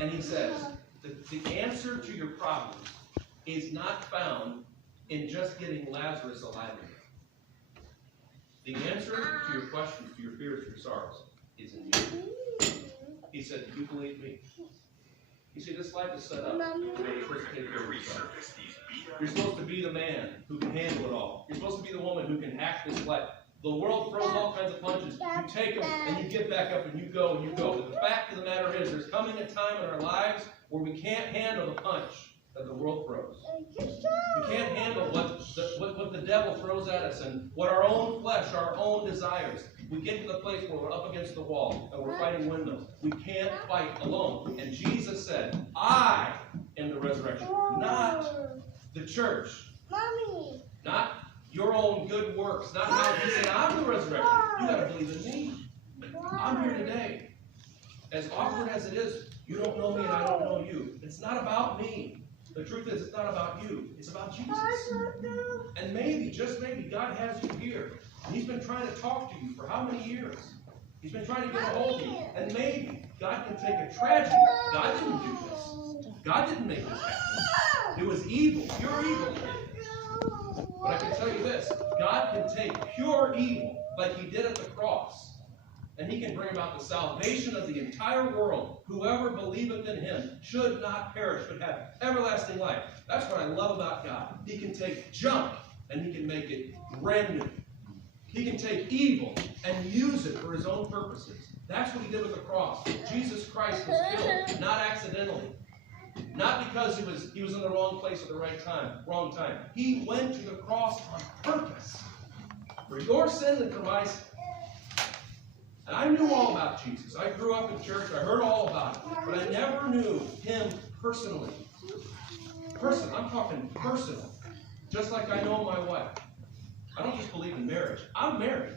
And he says, the answer to your problems is not found in just getting Lazarus alive again. The answer to your questions, to your fears, to your sorrows, is in you. He said, do you believe me? You see, this life is set up to make a person take care of yourself. You're supposed to be the man who can handle it all. You're supposed to be the woman who can hack this life. The world throws all kinds of punches. You take them, and you get back up, and you go, and you go. But the fact of the matter is, there's coming a time in our lives where we can't handle the punch that the world throws. We can't handle what the devil throws at us and what our own flesh, our own desires. We get to the place where we're up against the wall and we're fighting windmills. We can't fight alone. And Jesus said, I am the resurrection. Not the church. Mommy. Not your own good works. Not how he said, I'm the resurrection. You got to believe in me. I'm here today. As awkward as it is, you don't know me and I don't know you. It's not about me. The truth is, it's not about you. It's about Jesus. And maybe, just maybe, God has you here. And he's been trying to talk to you for how many years? He's been trying to get a hold of you. And maybe God can take a tragedy. God didn't do this. God didn't make this happen. It was evil. Pure evil. But I can tell you this. God can take pure evil like he did at the cross. And he can bring about the salvation of the entire world. Whoever believeth in him should not perish, but have everlasting life. That's what I love about God. He can take junk and he can make it brand new. He can take evil and use it for his own purposes. That's what he did with the cross. Jesus Christ was killed, not accidentally. Not because he was in the wrong place at the right time, wrong time. He went to the cross on purpose. For your sin and for my sin. And I knew all about Jesus. I grew up in church. I heard all about it. But I never knew him personally. I'm talking personal. Just like I know my wife. I don't just believe in marriage. I'm married.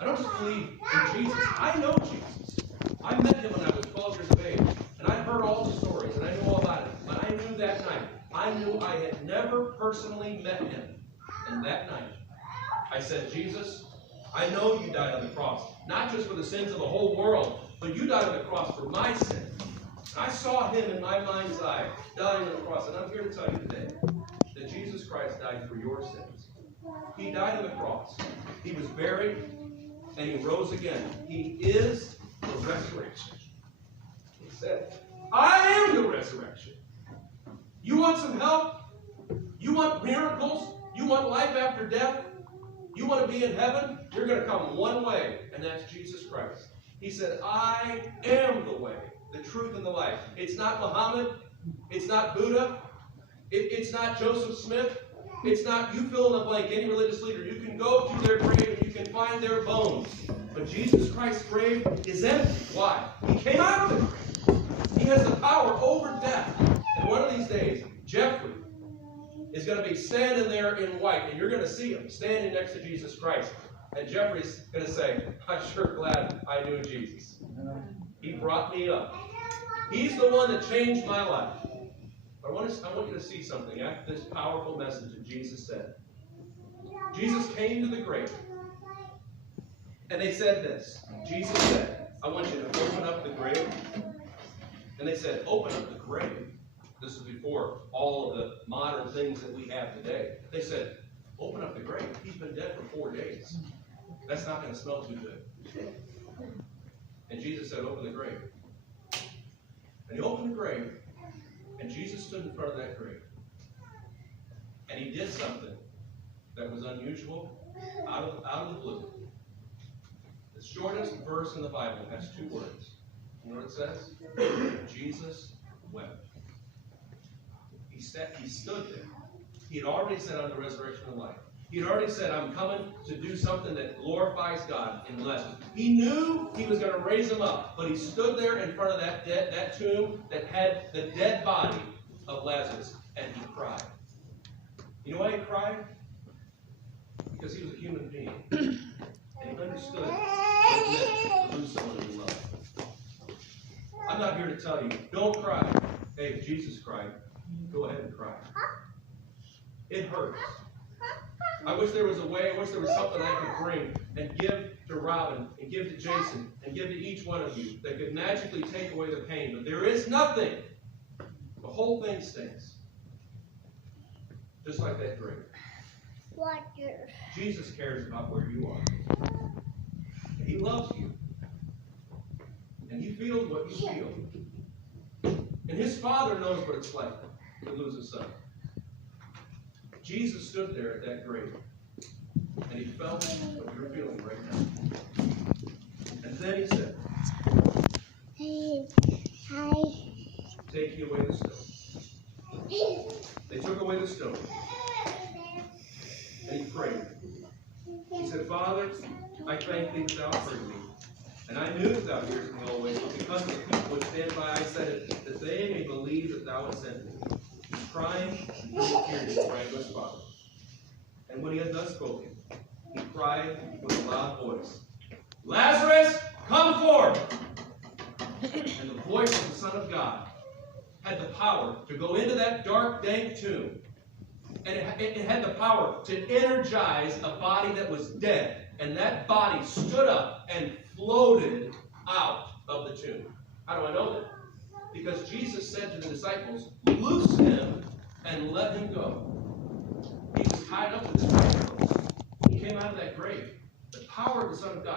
I don't just believe in Jesus. I know Jesus. I met him when I was 12 years of age. And I heard all the stories. And I knew all about it. But I knew that night. I knew I had never personally met him. And that night, I said, Jesus, I know you died on the cross, not just for the sins of the whole world, but you died on the cross for my sin. I saw him in my mind's eye dying on the cross, and I'm here to tell you today that Jesus Christ died for your sins. He died on the cross. He was buried, and he rose again. He is the resurrection. He said, I am the resurrection. You want some help? You want miracles? You want life after death? You want to be in heaven? You're going to come one way, and that's Jesus Christ. He said, I am the way, the truth, and the life. It's not Muhammad. It's not Buddha. It's not Joseph Smith. It's not you fill in the blank, any religious leader. You can go to their grave and you can find their bones. But Jesus Christ's grave is empty. Why? He came out of the grave. He has the power over death. And one of these days, Jeffrey is going to be standing there in white, and you're going to see him standing next to Jesus Christ. And Jeffrey's going to say, I'm sure glad I knew Jesus. He brought me up. He's the one that changed my life. But I want you to see something after this powerful message that Jesus said. Jesus came to the grave, and they said this. Jesus said, I want you to open up the grave. And they said, open up the grave. This is before all of the modern things that we have today. They said, open up the grave. He's been dead for 4 days. That's not going to smell too good. And Jesus said, open the grave. And he opened the grave, and Jesus stood in front of that grave. And he did something that was unusual, out of the blue. The shortest verse in the Bible has 2 words. You know what it says? Jesus wept. He stood there. He had already said, I'm the resurrection and life. He had already said, I'm coming to do something that glorifies God in Lazarus. He knew he was going to raise him up, but he stood there in front of that tomb that had the dead body of Lazarus, and he cried. You know why he cried? Because he was a human being. And he understood what it meant to lose someone he loved. I'm not here to tell you, don't cry. Hey, if Jesus cried, go ahead and cry. It hurts. I wish there was a way, I wish there was something I could bring and give to Robin and give to Jason and give to each one of you that could magically take away the pain. But there is nothing. The whole thing stinks. Just like that grave. Jesus cares about where you are. He loves you. And he feels what you feel. And his Father knows what it's like to lose a son. Jesus stood there at that grave. And he felt what you're feeling right now. And then he said, take away the stone. They took away the stone. And he prayed. He said, Father, I thank thee that thou hast heard me. And I knew that thou hearest me always, but because of the people which stand by, I said it, that they may believe that thou hast sent me. Crying and great tears sprang to his father. And when he had thus spoken, he cried with a loud voice, Lazarus, come forth! And the voice of the Son of God had the power to go into that dark, dank tomb. And it had the power to energize a body that was dead. And that body stood up and floated out of the tomb. How do I know that? Because Jesus said to the disciples, loose him and let him go. He was tied up with his grave clothes. He came out of that grave. The power of the Son of God